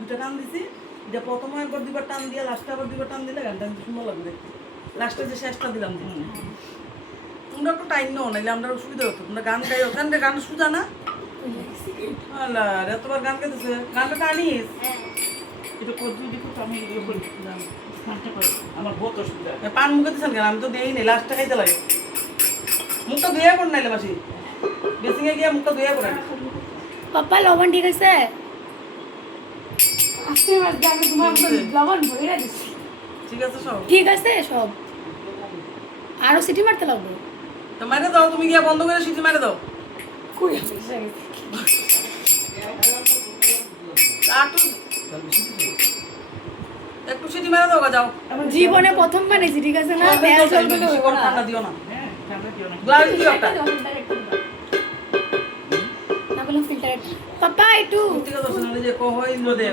দুটো টান দিছি, এটা প্রথমে একবার দুবার টান দিয়ে লাস্টে আবার দুবার টান দিলে গানটা কিন্তু সুন্দর লাগবে দেখতে। লাস্টে যে শেষটা দিলাম তোমরা একটু টাইম নাও, নাইলে আমরা সুবিধা হতো। তোমরা গান গাইও, গান সুজা না আল্লাহ এতবার গান গাইতেছে, গানটা টানিস এটা করতে দেখো তো আমি ইয়ে করি স্নানটা করি আমার বহুত অসুবিধা পান মুখে দিচ্ছেন কেন? আমি তো দিই নি, লাস্টে খাইতে লাগে। মুখটা ধুয়ে পড় নাইলে মাসি, বেসিংয়ে গিয়ে মুখটা ধুয়ে পড়ে। পাপা লবণ ঠিক আছে? আজকে মাছ দিয়ে আমি তোমার মতো লবণ ভরে দিচ্ছি। ঠিক আছে সব ঠিক আছে সব, আরো সিটি মারতে লাগবে। তো মারে দাও, তুমি গিয়ে বন্ধ করে সিটি মারে দাও। কই আছে সেই একটু সিটি মারে দাও, যাও। জীবনে প্রথম বানিয়েছি, ঠিক আছে না? তেল চলবে না, বেশি করে ঠান্ডা দিও না, হ্যাঁ ঠান্ডা দিও না গ্লাস দিও একটা। না বললাম ফিল্টার। পাপা একটু ঠিক আছে, যে কো হইলো দে